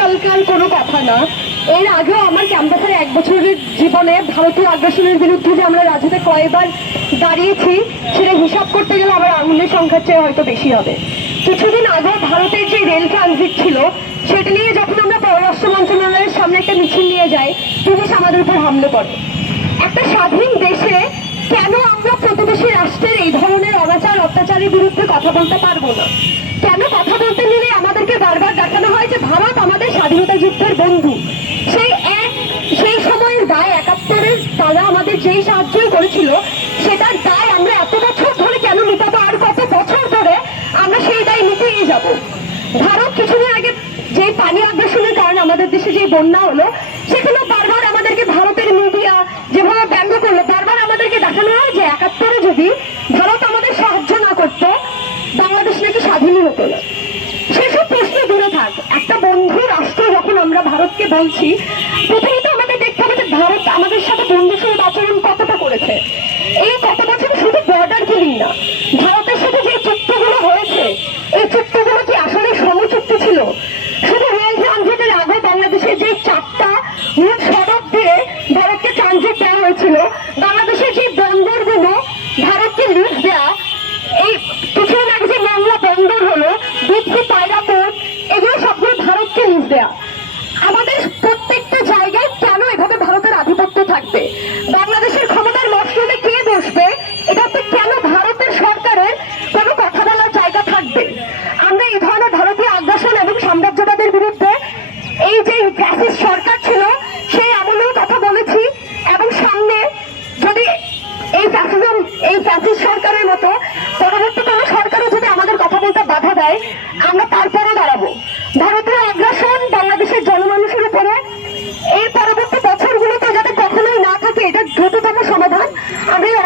আজকালকার কোনো কথা না। এর আগেও আমার ক্যাম্পাসের এক বছরের জীবনে ভারতীয় আগ্রাসনের বিরুদ্ধে যে আমরা রাজুতে কয়েকবার দাঁড়িয়েছি, সেটা হিসাব করতে গেলে আমার আঙুলের সংখ্যার চেয়ে হয়তো বেশি হবে। কিছুদিন আগে ভারতের যে রেল ট্রানজিট ছিল, সেটা নিয়ে যখন আমরা পররাষ্ট্র মন্ত্রণালয়ের সামনে একটা মিছিল নিয়ে যাই, পুলিশ আমাদের উপর হামলে করে। একটা স্বাধীন দেশে কেন আমরা প্রতিবেশী রাষ্ট্রের এই ধরনের অনাচার, অত্যাচারের বিরুদ্ধে কথা বলতে পারব না? কেন কথা বলতে নিলে আমাদেরকে বারবার দেখানো হয় যে ভারত আমাদের স্বাধীনতা যুদ্ধের বন্ধু। সেই এক সেই সময়ের দায় একাত্তরের তারা আমাদের যেই সাহায্যই করেছিল, সেটার দায় আমরা এত বছর ধরে কেন মেটাবো আর কত বছর ধরে আমরা সেই দায় নিতেই যাব? ভারত কিছুদিন আগে যে পানি আগ্রাসনের কারণে আমাদের দেশে যে বন্যা হলো সেখানে আমরা ভারতকে বলছি প্রথমত আমাদের দেখতে হবে যে ভারত আমাদের সাথে বন্ধুসুলভ আচরণ কতটা করেছে। এই কত বছর শুধু বর্ডার কিলিং না, ভারতের সাথে যে চুক্তিগুলো হয়েছে, এই চুক্তিগুলো কি আসলে সমচুক্তি ছিল? শুধু রেল ট্রানজিটের আগে বাংলাদেশের যে চারটা মূল সড়ক দিয়ে ভারতকে ট্রানজিট দেওয়া হয়েছিল দেয়, আমরা তারপরে দাঁড়াবো। ভারতীয় আগ্রাসন বাংলাদেশের জনমানুষের উপরে, এই পরবর্তী বছরগুলোতে যাতে কখনোই না থাকে, এটা দ্রুততম সমাধান আমরা এই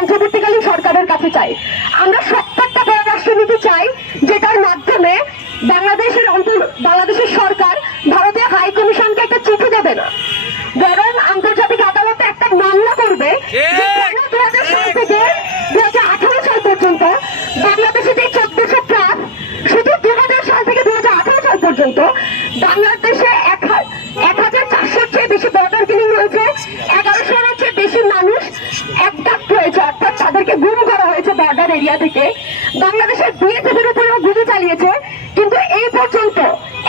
সরকারের কাছে চাই। আমরা অর্থাৎ তাদেরকে গুম হয়েছে বর্ডার এরিয়া থেকে বাংলাদেশের বিএসএফের উপরেও গুলি চালিয়েছে কিন্তু এই পর্যন্ত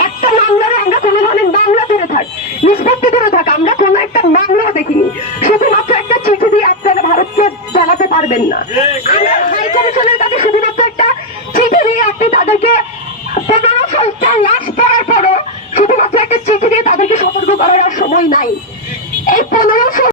একটা মামলারও আমরা কোনো ধরনের মামলা দূরে থাক নিষ্পত্তি দূরে থাক আমরা কোনো একটা মামলাও দেখিনি শুধুমাত্র পারবেন না। শুধুমাত্র একটা চিঠি দিয়ে আপনি তাদেরকে পনেরো সালটা পরও শুধুমাত্র একটা চিঠি দিয়ে তাদেরকে সতর্ক করার সময় নাই। এই পনেরো